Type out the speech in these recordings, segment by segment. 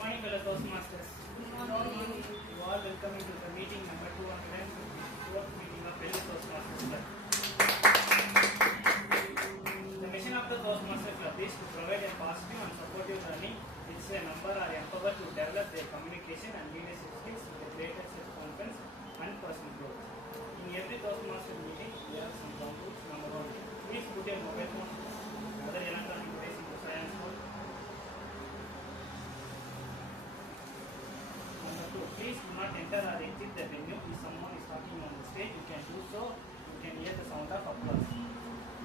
morning, fellow Toastmasters. Good morning. You all welcome to the meeting number 254th meeting of fellow Toastmasters Club. The mission of the Toastmasters Club is to provide a positive and supportive learning which a member are empowered to develop their communication and leadership skills with a greater self-confidence and personal growth. In every Toastmaster meeting, there are some ground rules. Number 1, please put your mobile phone and other electronic device into silence mode. Number 2, please do not enter or exit the venue. If someone is talking on the stage, you can do so. You can hear the sound of applause.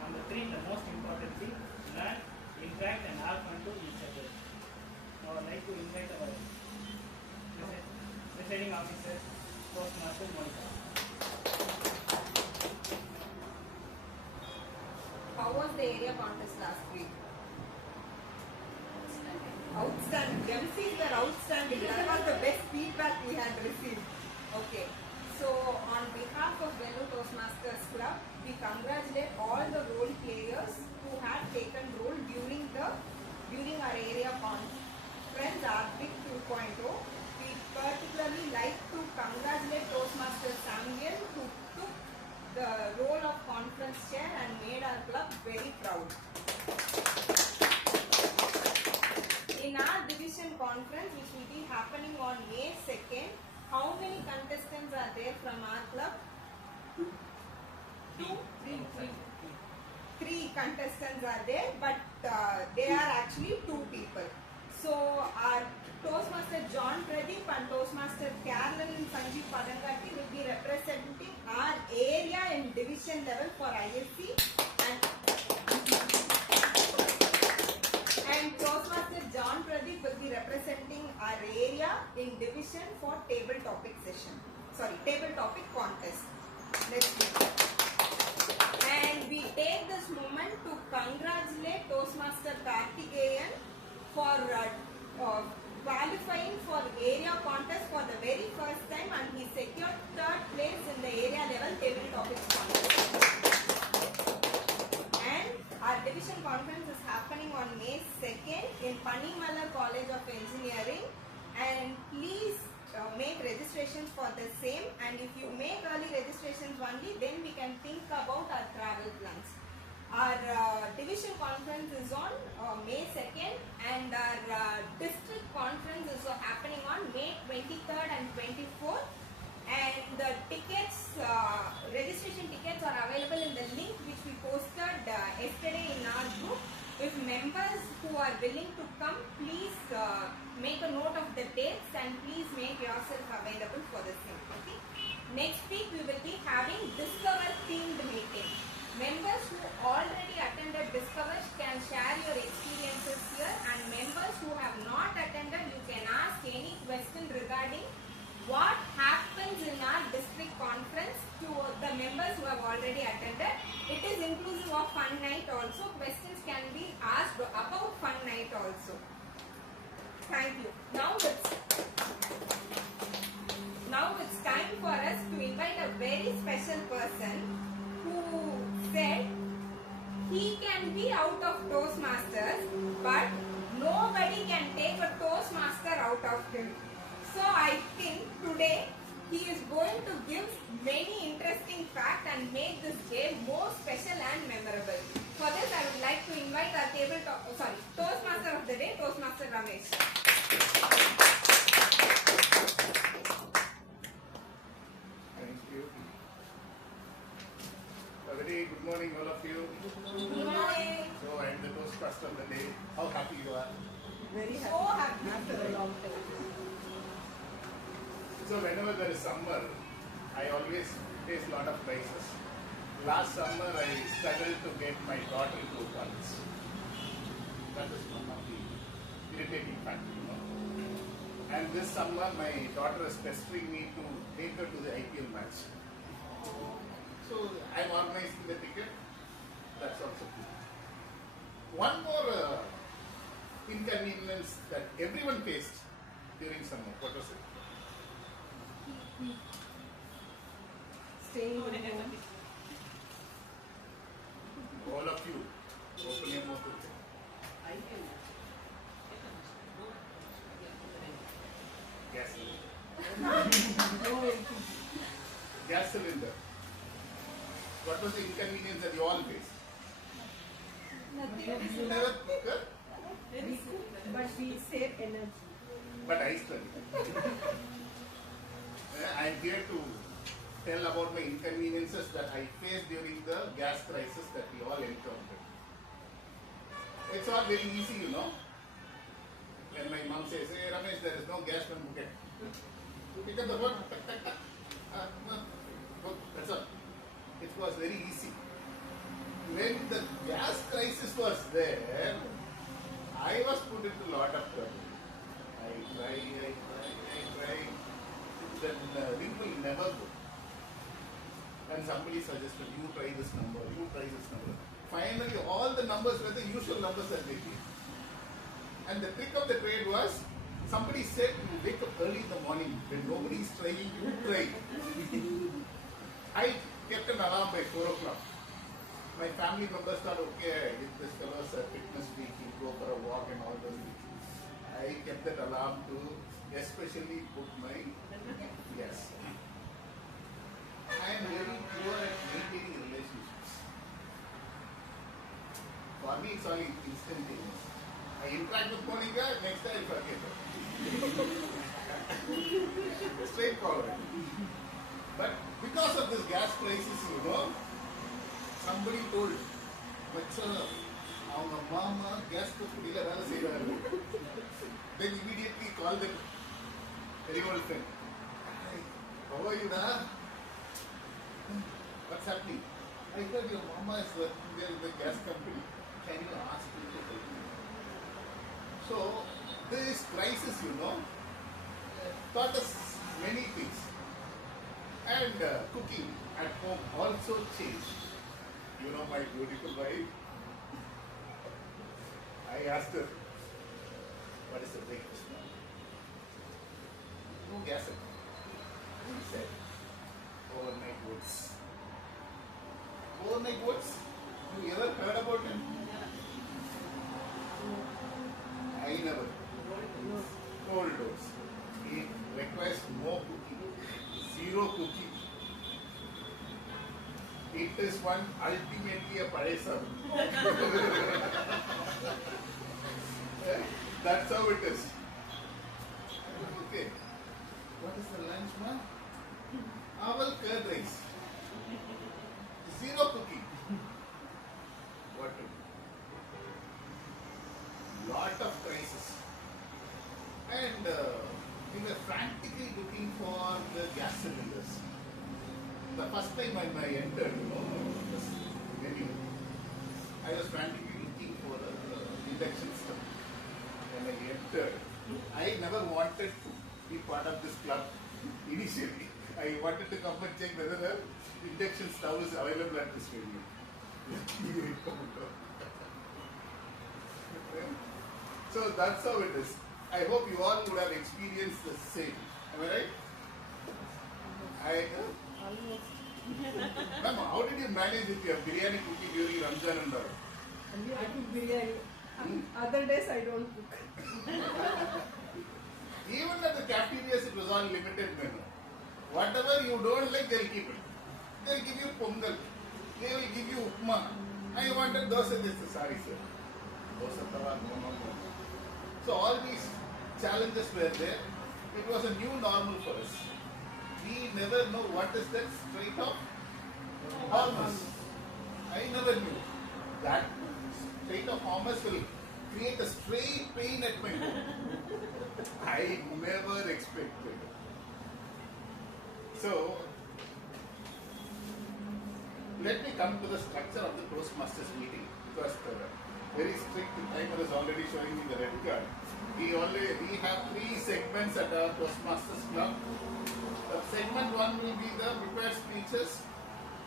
Number 3, the most important thing, learn, interact and have fun to each other. Now I would like to invite our presiding officer, Toastmaster Monica. How was the area contest last week? Outstanding. MCs were outstanding. That was the best feedback we had received. Okay. So on behalf of Velu Toastmasters Club, we congratulate all the role players who had taken role during our area conference Arctic 2.0. We particularly like to congratulate Toastmaster Samuel who took the role of conference chair and made our club very proud. In our division conference, which will be happening on May 2nd, how many contestants are there from our club? Three contestants are there, but they are actually 2 people. So our Toastmaster John Pradeep and Toastmaster Carolyn Sanjeev Padangati will be representing our area in division level for ISC, and Toastmaster John Pradeep will be representing our area in division for table topic contest. Let's see. And we take this moment to congratulate Toastmaster Kartikeyan for qualifying for area contest for the very first time, and he secured 3rd place in the area level table topics contest. And our division conference is happening on May 2nd in Panimala College of Engineering, and please make registrations for the same, and if you make early registrations only, then we can think about our travel plans. Our division conference is on May 2nd, and our district conference is happening on May 23rd and 24th, and the tickets, registration tickets are available in the link which we posted yesterday in our group. If members who are willing to come, please make a note of the dates and please make yourself available for the same. Okay? Next week we will be having Discover themed meeting. Members who already attended Discover can share your experiences here, and members who have not attended, you can ask any question regarding what happens in our district conference to the members who have already attended. It is inclusive of fun night also. Questions can be asked about fun night also. Thank you. Now it's time for us to invite a very special person who said he can be out of Toastmasters, but nobody can take a Toastmaster out of him. So I think today he is going to give many interesting facts and make this day more special and memorable. For this, I would like to invite our Toastmaster of the day, Toastmaster Ramesh. Thank you. A very good morning, all of you. Good morning. So I am the Toastmaster of the day. How happy you are? Very happy. So happy after a long time. So whenever there is summer, I always face a lot of crisis. Last summer, I struggled to get my daughter to college. That is one of the irritating factors, you know. And this summer, my daughter is pestering me to take her to the IPL match. So I'm organizing the ticket. That's also good. One more inconvenience that everyone faced during summer. What was it? Staying home. All of you, open your mouth. Gas cylinder. What was the inconvenience that you all faced? You never cook, huh? But we save energy. But I study. I am here to tell about my inconveniences that I faced during the gas crisis that we all encountered. It's all very easy, you know. When my mom says, "Hey Ramesh, there is no gas from Bukit." You pick up the phone, tak, tak, tak. Go. That's all. It was very easy. When the gas crisis was there, I was put into a lot of trouble. I try. Then ring will never go. And somebody suggested, you try this number. Finally, all the numbers were the usual numbers that they gave. And the trick of the trade was, somebody said you wake up early in the morning when nobody is trying, you try. I kept an alarm by 4 o'clock. My family members thought, okay, if this fellow is a fitness freak, he'll go for a walk and all those things. I kept that alarm to especially put my yes. I am very poor at maintaining relationships. For me, it's only instantaneous. I interact with Monica, next time I forget her. Straightforward. But because of this gas crisis, you know, somebody told, our mama gas cooked then immediately called them very old friend. How are you, da? What's happening? I heard your mama is working there in the gas company. Can you ask me to help me? So, this crisis, you know, taught us many things. And cooking at home also changed. You know my beautiful wife? I asked her, what is the breakfast now? No gas at all. He said, overnight oats. Overnight oats? You ever heard about him? I never. Cold oats. It requires no cooking. Zero cooking. It is one ultimately a paisa. That's how it is. Okay. What is the lunch, ma? Owl curd rice. Zero cooking. What to do? Lot of crisis. And we were frantically looking for the gas cylinders. The first time when I entered, you know, this menu, I was frantically looking for the induction stove. When I entered, I never wanted to be part of this club initially. I wanted to come and check whether the induction stove is available at this venue. So that's how it is. I hope you all would have experienced the same. Am I right? Ma'am, how did you manage with your biryani cooking during Ramzan and all? I cook biryani. Other days I don't cook. Even at the cafeterias, it was all limited menu. Whatever you don't like, they'll keep it. They'll give you pongal. They will give you upma. I wanted dosa. This is sorry, sir. Dosa tawa, no. So all these challenges were there. It was a new normal for us. We never know what is that straight of hormones. I never knew that straight of hormones will create a straight pain at my home. I never expected. So, let me come to the structure of the Toastmasters meeting. First, very strict, the timer is already showing me the red card. We have 3 segments at our Toastmasters club. Segment 1 will be the prepared speeches,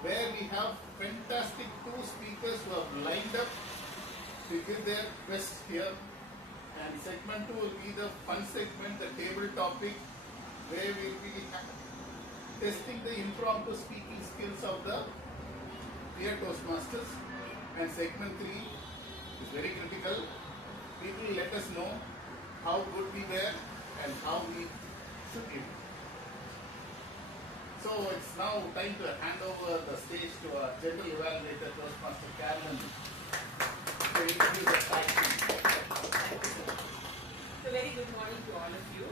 where we have fantastic 2 speakers who have lined up to give their best here. And segment 2 will be the fun segment, the table topic, where we will be testing the impromptu speaking skills of the peer Toastmasters. And segment 3 is very critical. People let us know how good we were and how we should improve. So it's now time to hand over the stage to our general evaluator, Toastmaster Carolyn, to introduce the faculty. So very good morning to all of you.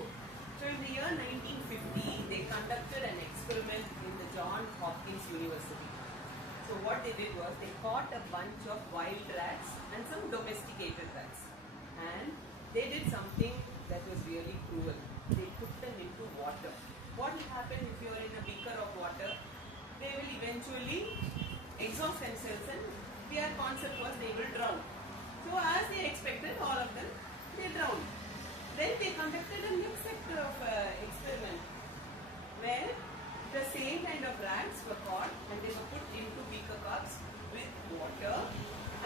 So in the year 1950, they conducted an experiment in the Johns Hopkins University. So what they did was they caught a bunch of wild rats and some domesticated rats. And they did something that was really cruel. They put them into water. What will happen if you are in a beaker of water? They will eventually exhaust themselves, and their concept was they will drown. So as they expected, all of them, they drowned. Then they conducted a next sector of experiment where the same kind of rats were caught and they were put into beaker cups with water.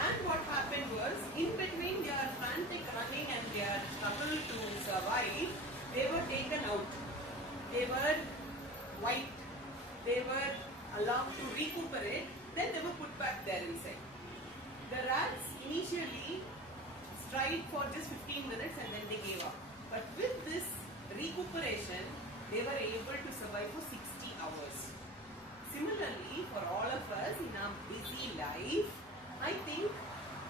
And what happened was, in between their frantic running and their struggle to survive, they were taken out. They were wiped. They were allowed to recuperate. Then they were put back there inside. The rats initially tried for just 15 minutes and then they gave up. But with this recuperation, they were able to survive for 60 hours. Similarly, for all of us in our busy life, I think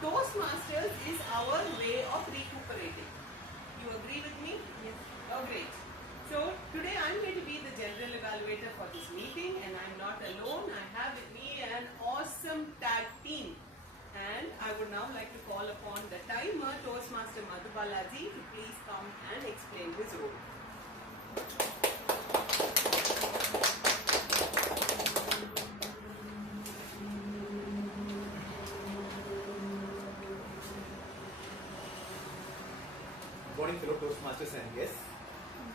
Toastmasters is our way of recuperating. You agree with me? Yes. Oh, great. So today I'm going to be the general evaluator for this meeting, and I'm not alone. I have with me an awesome tag team. And I would now like to call upon the timer, Toastmaster Madhu Balaji, to please come and explain his role. Good morning, fellow Toastmasters and guests.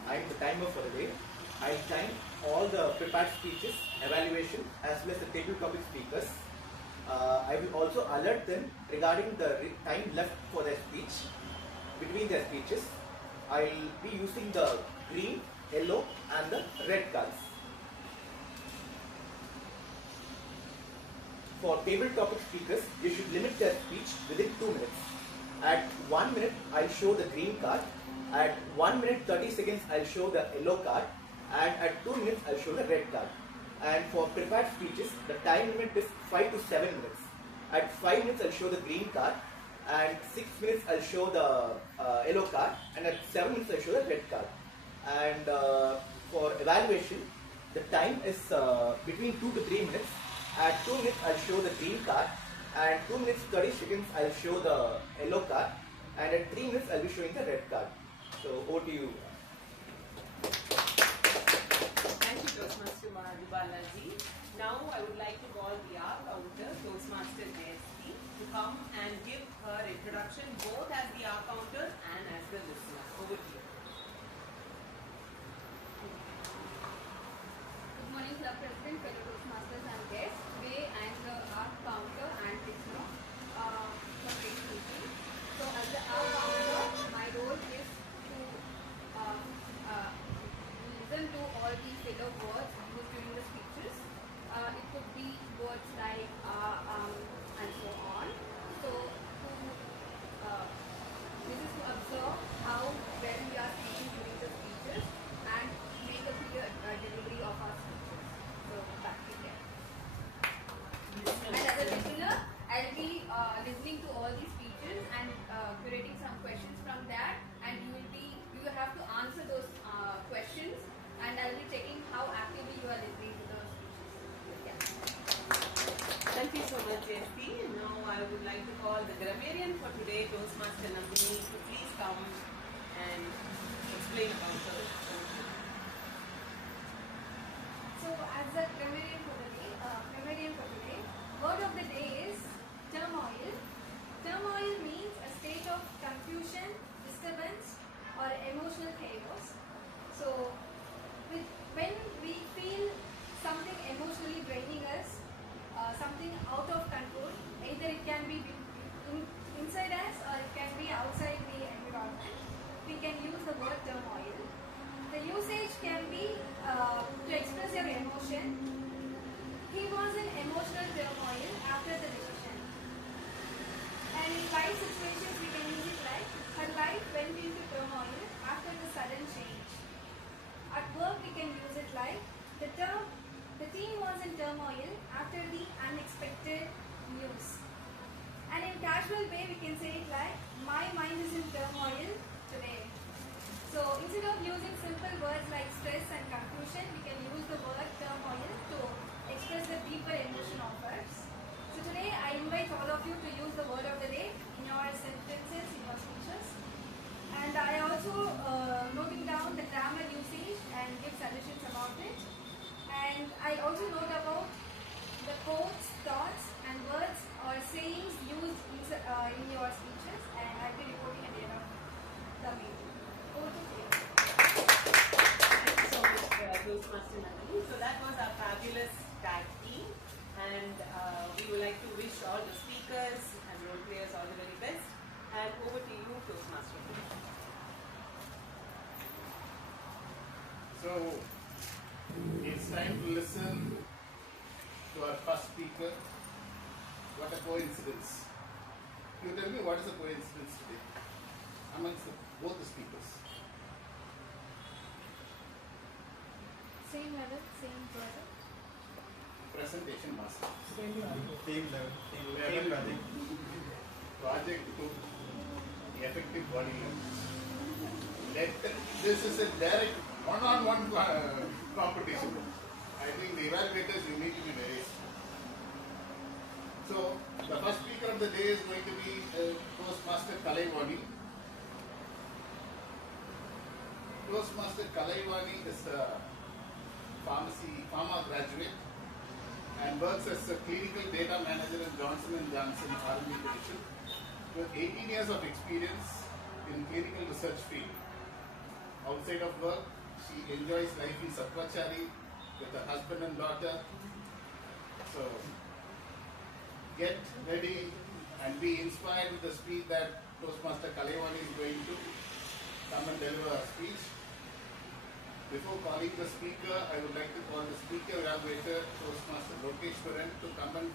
I am the timer for the day. I time all the prepared speeches, evaluation, as well as the table topic speakers. I will also alert them regarding the time left for their speech. Between their speeches, I will be using the green, yellow and the red cards. For table topic speakers, you should limit their speech within 2 minutes. At 1 minute, I'll show the green card. At 1 minute 30 seconds, I'll show the yellow card. And at 2 minutes, I'll show the red card. And for prepared speeches, the time limit is 5 to 7 minutes. At 5 minutes, I'll show the green card. And 6 minutes, I'll show the yellow card. And at 7 minutes, I'll show the red card. And for evaluation, the time is between 2 to 3 minutes. At 2 minutes, I'll show the green card. And 2 minutes 30 seconds, I'll show the yellow card. And at 3 minutes, I'll be showing the red card. So over to you. Thank you, Toastmaster Madhu Balaji. Now I would like to call the R counter, Toastmaster JSP, to come and give her introduction both as the R counter and as the listener. Over to you. Good morning, Club President, fellow Toastmasters and guests. Today I am the art counter and listener for today's meeting. So as the art counter, my role is to listen to all the filler words used during the speeches. It could be words like and so on. So this is to observe how well we are speaking during the speeches and make a clear delivery of our speeches. So back to you. And as a listener, I'll be listening to all these speeches and curating some questions from that, and you will have to answer those questions, and I'll be checking how actively you are listening to the speeches. Yeah. Thank you so much, JSP. Now I would like to call the grammarian for today, Toastmaster Nandini, to please come and explain about her. So as a grammarian for today, word of the day is turmoil. Turmoil means a state of confusion, disturbance, or emotional chaos. So when we feel something emotionally draining us, something out of control, either it can be inside us or it can be outside the And I also wrote about the quotes, thoughts, and words or sayings used in your speeches, and I'll be reporting at the end of the meeting. Over to you. Thank you so much, Toastmaster Nandini. So that was our fabulous tag team, and we would like to wish all the speakers and role players all the very best. And over to you, Toastmaster. So, it's time to listen to our first speaker. What a coincidence. You tell me what is the coincidence today amongst both the speakers? Same level, same project. Presentation master. Same level. Level. Project 2. Effective body language. This is a direct one-on-one competition. I think the evaluators will need to be very strong. So, the first speaker of the day is going to be Toastmaster Kalaivani. Toastmaster Kalaivani is a pharma graduate and works as a clinical data manager in Johnson & Johnson R&D division with 18 years of experience in clinical research field. Outside of work, she enjoys life in Satvachari with her husband and daughter. So, get ready and be inspired with the speech that Toastmaster Kalaivani is going to come and deliver a speech. Before calling the speaker, I would like to call the speaker evaluator, Toastmaster Lokeshwaran, to come and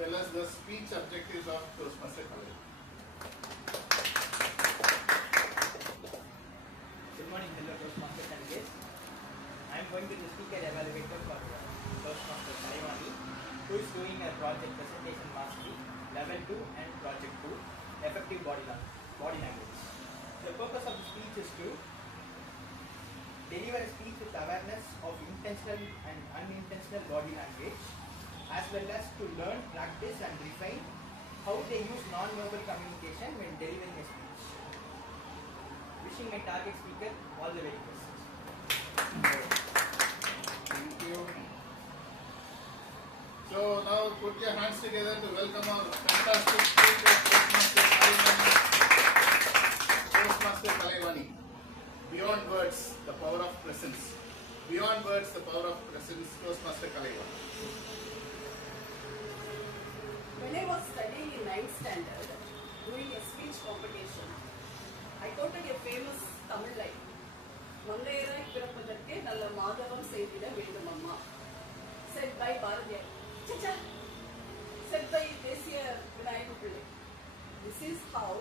tell us the speech objectives of Toastmaster Kalaivani. Good morning, fellow Toastmasters and guests. I am going to be the speaker evaluator for Toastmaster Kalaivani, who is doing a project presentation mastery, level 2 and project 2, effective body language. The purpose of the speech is to deliver a speech with awareness of intentional and unintentional body language, as well as to learn, practice and refine how they use non-verbal communication when delivering a speech. Wishing my target speaker all the very best. Thank you. So now put your hands together to welcome our fantastic speaker, Toastmaster Kalaivani. Toastmaster Kalaivani. Beyond words, the power of presence. Beyond words, the power of presence. Toastmaster Kalaivani. When I was studying in 9th standard, doing a speech competition, I quoted a famous Tamil line. மங்கையராய் பிறப்பதற்கே நல்ல மாதவம் செய்திட வேண்டும் அம்மா. Said by Bharatiyar. Chacha. Said by தேசிய விநாயக பிள்ளை. This is how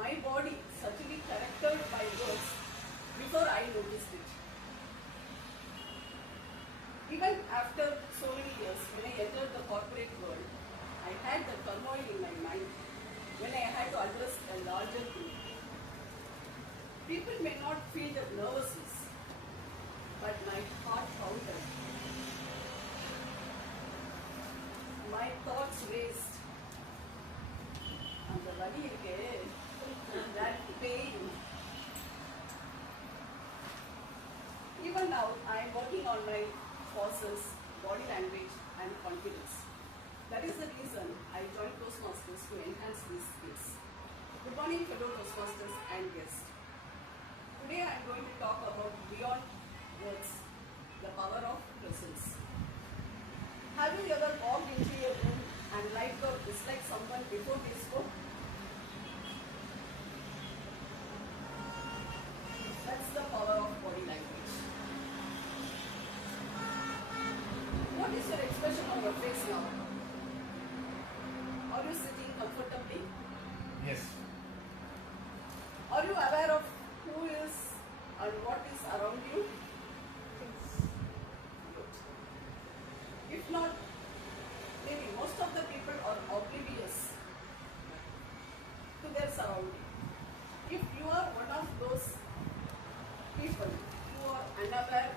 my body subtly corrected my words before I noticed it. Even after so many years, when I entered the corporate world, I had the turmoil in my mind when I had to address a larger group. People may not feel the nervousness, but my heart pounded. My thoughts raced. And the valley again, that pain. Even now, I am working on my pauses, body language, and confidence. That is the reason I joined Toastmasters to enhance these skills. Good morning, fellow Toastmasters and guests. Today I am going to talk about beyond words, the power of presence. Have you ever walked into a room and liked or disliked someone before they spoke? That's the power of body language. What is your expression on your face now? Are you sitting comfortably? Yes. Are you aware of who is and what is around you? Good. If not, maybe most of the people are oblivious to their surrounding. If you are one of those people who are unaware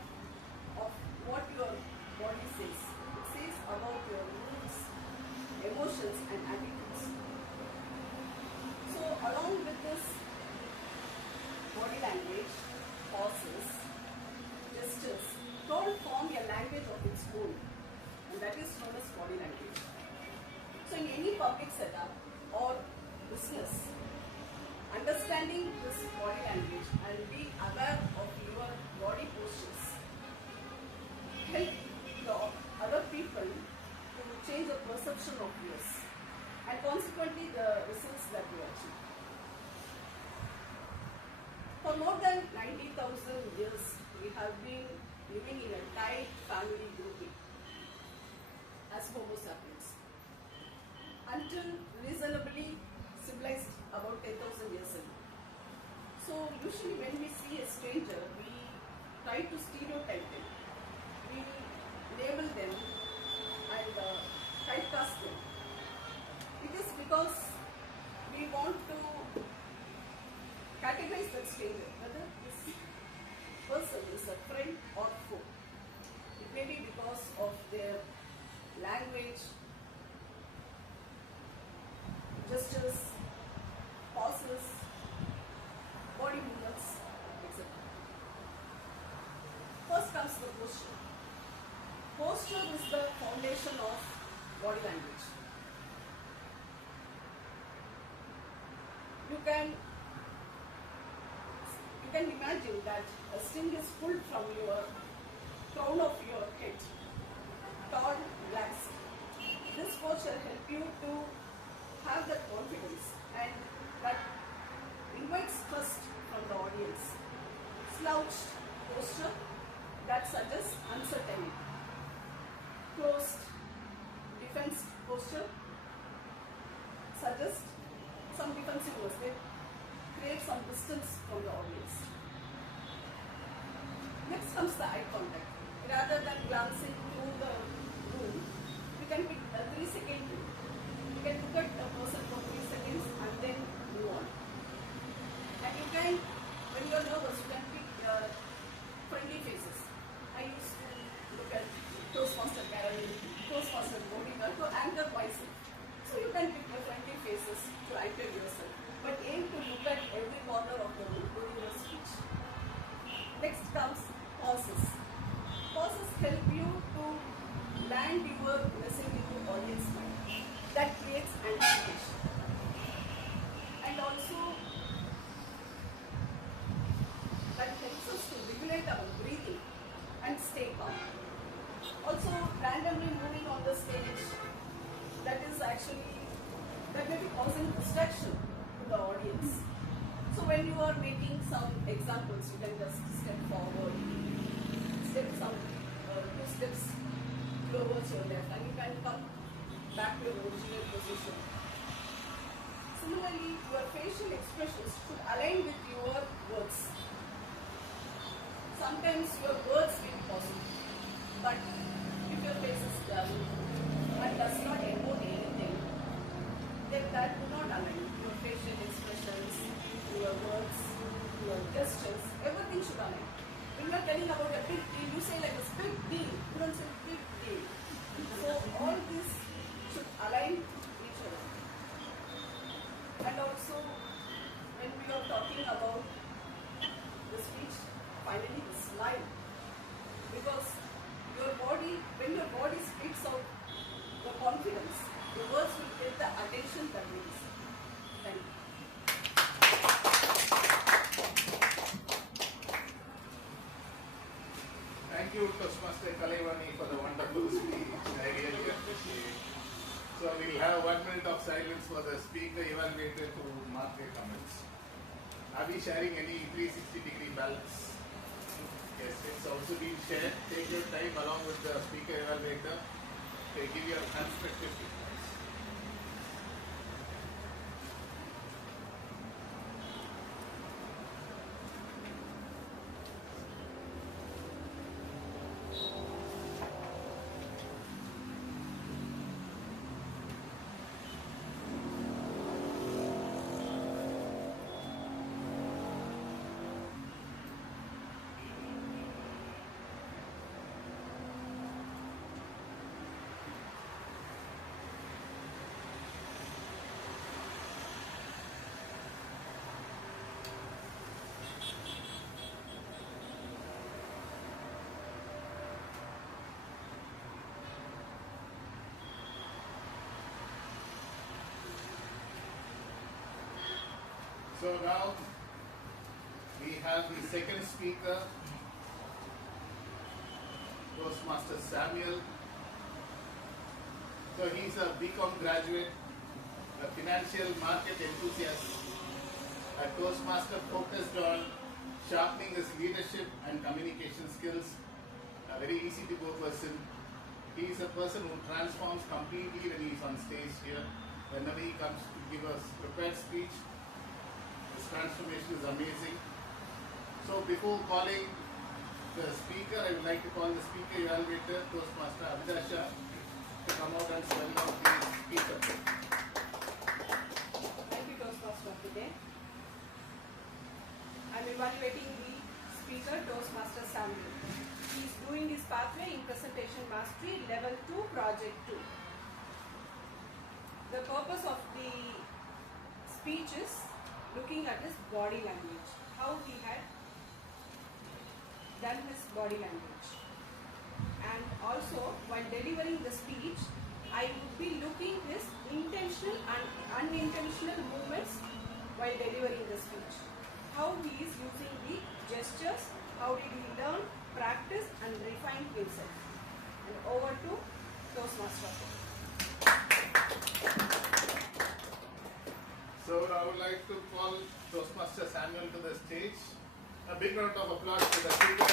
of what your body says, it says about your moods, emotions and attitudes. So along with this body language, pauses, gestures, don't form a language of its own, and that is known as body language. So in any public setup or business, understanding this body language and being aware of your body postures help the other people to change the perception of yours and consequently the results that you achieve. For more than 90,000 years, we have been living in a tight family grouping as Homo sapiens until reasonably civilized about 10,000 years ago. So usually when we see a stranger, we try to stereotype them. We label them and typecast them. It is because we want to categorize that stranger, whether this person is a friend or foe. It may be because of their language, gestures, pauses, body movements, etc. First comes the posture. Posture is the foundation of body language. You can imagine that a string is pulled from your crown of your head, tall, relaxed. This posture helps you to have that confidence and that invites trust from the audience. Slouched posture that suggests uncertainty. Closed defense posture suggests some defensiveness. They create some distance from the audience. Next comes the eye contact. Rather than glancing through the room, we can pick a 3-second rule. You can look at a person for 3 seconds and then move on. And you can, when you are nervous, you can pick friendly faces. I used to look at Toastmaster Carol, Toastmaster Monica to anchor myself. So you can pick the friendly faces to anchor yourself. But aim to look at every corner of the room during your speech. Next comes pauses. Pauses help you to land your message into audience mind. That creates anticipation. And also, that helps us to regulate our breathing and stay calm. Also, randomly moving on the stage, that may be causing distraction to the audience. So when you are making some examples, you can just step forward, step some 2 steps towards your left, and you can come back to your original position. Similarly, your facial expressions should align with your words. Sometimes your words may be positive, but if your face is dull and does not evoke anything, then that do not align. Your facial expressions, your words, your gestures, everything should align. When you are telling about a big deal, you say like a big deal. You don't say big deal. So all this should align each other. And also, when we are talking about the speech, finally the smile. Because your body, when your body speaks out the confidence, the words will get the attention that we receive. Thank you. Thank you, Toastmaster Kalaivani, for the wonderful speech. I really appreciate it. So we'll have 1 minute of silence for the speaker evaluator to mark their comments. Are we sharing any 360-degree balance? Yes, it's also been shared. Take your time along with the speaker evaluator. Okay, give your constructive feedback. So now we have the second speaker, Toastmaster Samuel. So he's a BCom graduate, a financial market enthusiast, a Toastmaster focused on sharpening his leadership and communication skills, a very easy to go person. He is a person who transforms completely when he is on stage here. Whenever he comes to give us prepared speech, his transformation is amazing. So before calling the speaker, I would like to call the speaker evaluator, Toastmaster Abhidasha, to come out and spell out the speaker. Thank you, Toastmaster of the day. I'm evaluating the speaker, Toastmaster Samuel. He is doing his pathway in presentation mastery, level 2, project 2. The purpose of the speech is looking at his body language, how he had done his body language. And also, while delivering the speech, I would be looking his intentional and unintentional movements while delivering the speech. How he is using the gestures, how did he learn, practice and refine himself. And over to Toastmaster. So I would like to call Toastmaster Samuel to the stage. A big round of applause to the speaker.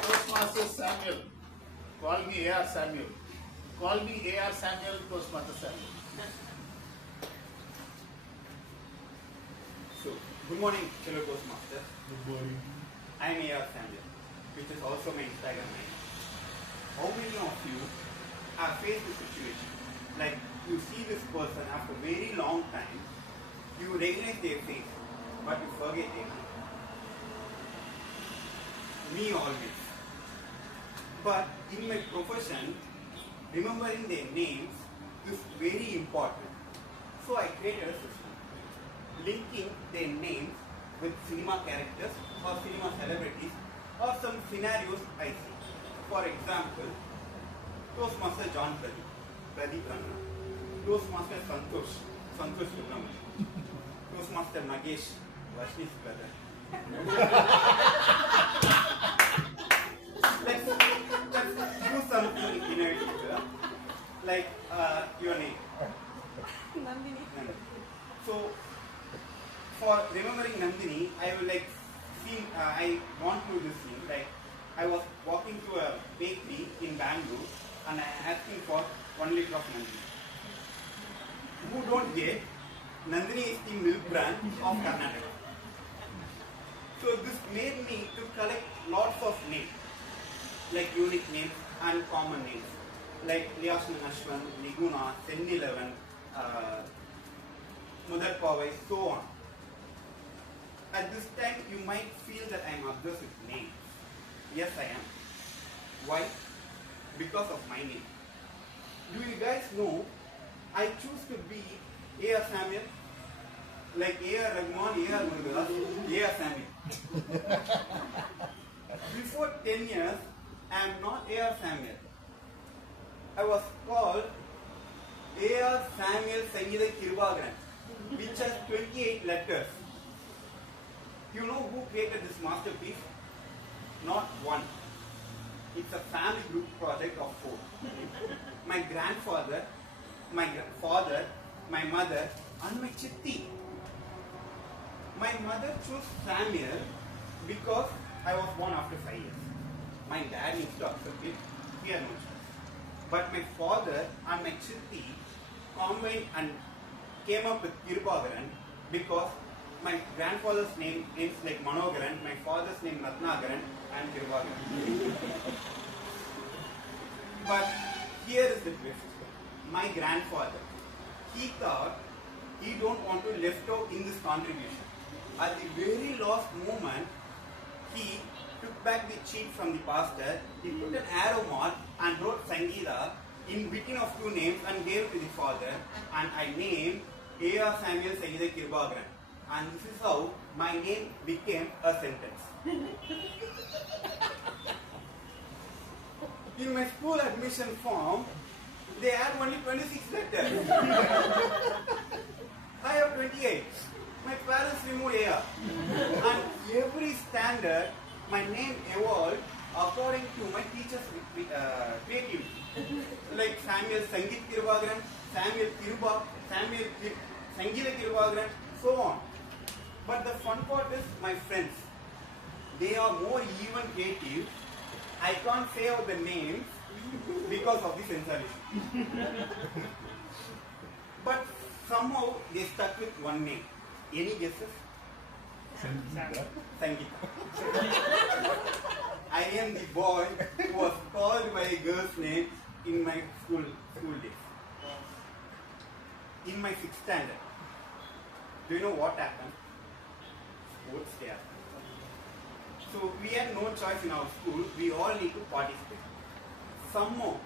Toastmaster Samuel. Call me A.R. Samuel. Call me A.R. Samuel, Toastmaster Samuel. So, good morning, fellow Toastmasters. Good morning. I am A.R. Samuel, which is also my Instagram name. How many of you have faced this situation? Like, you see this person after a very long time, you recognize their face, but you forget their name. Me always. But in my profession, remembering their names is very important. So I created a system linking their names with cinema characters or cinema celebrities or some scenarios I see. For example, Toastmaster John Pradeep Ranna, Toastmaster Santosh Subramanian, Toastmaster Nagesh, Vashni's brother. let's do something innovative, like your name. Nandini. So, for remembering Nandini, I will I want to do this thing. Like, I was walking to a bakery in Bangalore and I asking for 1 liter of Nandini. Who don't get, Nandini is the milk brand of Karnataka. So this made me to collect lots of names, like unique names and common names, like Liashan Ashwan, Niguna, Sen11, Mudar Pavai, so on. At this time, you might feel that I am obsessed with names. Yes, I am. Why? Because of my name. Do you guys know I choose to be A.R. Samuel? Like A.R. Rahman, A.R. Murugas, A.R. Samuel. Before 10 years, I am not A.R. Samuel. I was called A.R. Samuel Sangeetha Kirubagaran, which has 28 letters. You know who created this masterpiece? Not one. It's a family group project of 4. My grandfather, my father, my mother, and my chitti. My mother chose Samuel because I was born after 5 years. My dad used to accept it. He had no choice. But my father and my chitti combined and came up with Kirubagaran because my grandfather's name is like Manogaran, my father's name Ratnagaran, and Kirubagaran. But here is the twist. My grandfather, he thought he don't want to left out in this contribution. At the very last moment, he took back the cheat from the pastor, he put an arrow mark and wrote Sangeetha in between of 2 names and gave it to the father, and I named A.R. Samuel Sangeetha Kirubagaran. And this is how my name became a sentence. In my school admission form, they had only 26 letters. I have 28. My parents removed AR. And every standard, my name evolved according to my teacher's creativity. Like Samuel Sangit Kirubagaran, Samuel Kiruba, Samuel Sangila Kirubagaran, so on. But the fun part is my friends. They are more even creative. I can't say out the names because of the censorship. But somehow they stuck with one name. Any guesses? Sangita. I am the boy who was called by a girl's name in my school days. In my 6th standard. Do you know what happened? Sports day happened. So we had no choice in our school. We all need to participate. Somehow,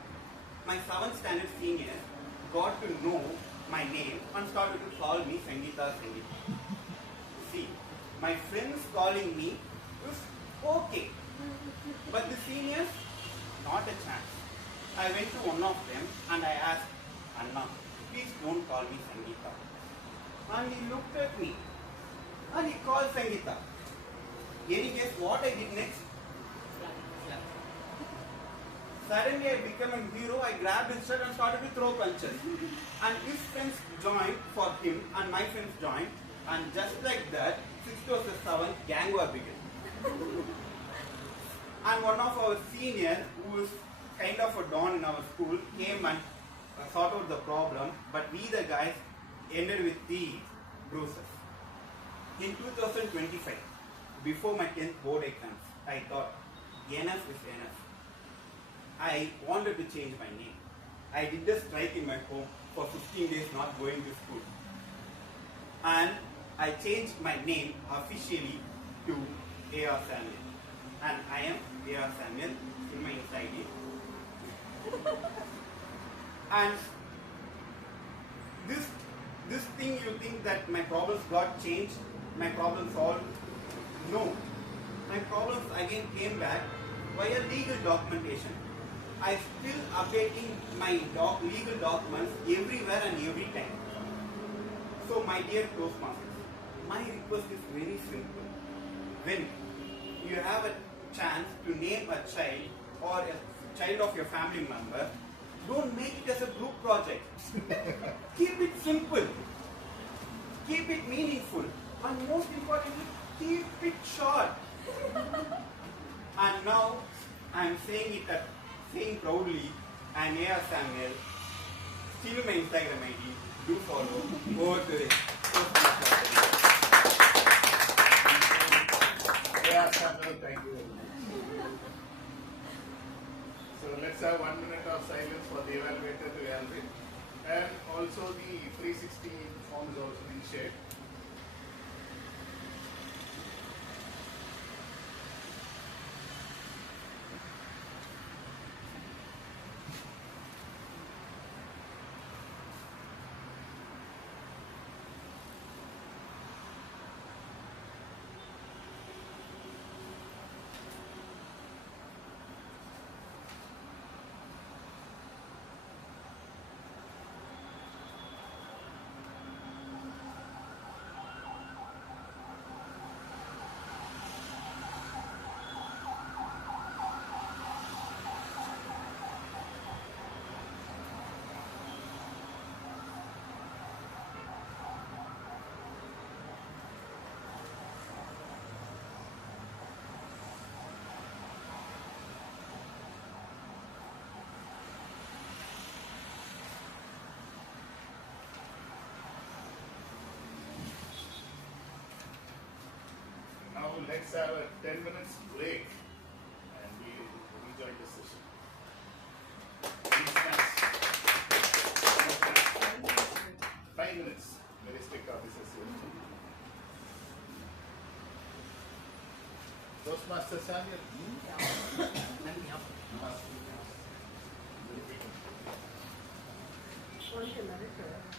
my 7th standard seniors got to know my name and started to call me Sangita. See, my friends calling me was okay. But the seniors, not a chance. I went to one of them and I asked, Anna, please don't call me Sangita. And he looked at me and he called Sangita. Any guess what I did next? Suddenly I became a hero. I grabbed his shirt and started to throw punches. And his friends joined for him and my friends joined. And just like that, 6th versus 7th, gang war began. And one of our seniors, who was kind of a don in our school, came and sorted out the problem. But we the guys ended with the bruises. In 2025, before my 10th board exams, I thought, enough is enough. I wanted to change my name. I did a strike in my home for 15 days not going to school. And I changed my name officially to A.R. Samuel. And I am A.R. Samuel in my inside it. And this thing, you think that my problems got changed, my problems solved? No. My problems again came back via legal documentation. I still updating my legal documents everywhere and every time. So my dear Toastmasters, my request is very simple. When you have a chance to name a child or a child of your family member, don't make it as a group project. Keep it simple. Keep it meaningful. And most importantly, keep it short. And now I am saying proudly, I am A.R. Samuel. Still my Instagram ID. Do follow. Over to it. A.R. Samuel, thank you very much. So let's have 1 minute of silence for the evaluator to evaluate. And also the 360 form is also being shared. Now let's have a 10 minutes break and we rejoin the session. Please stand. 5 minutes. Very strict officers here. Toastmaster Samuel.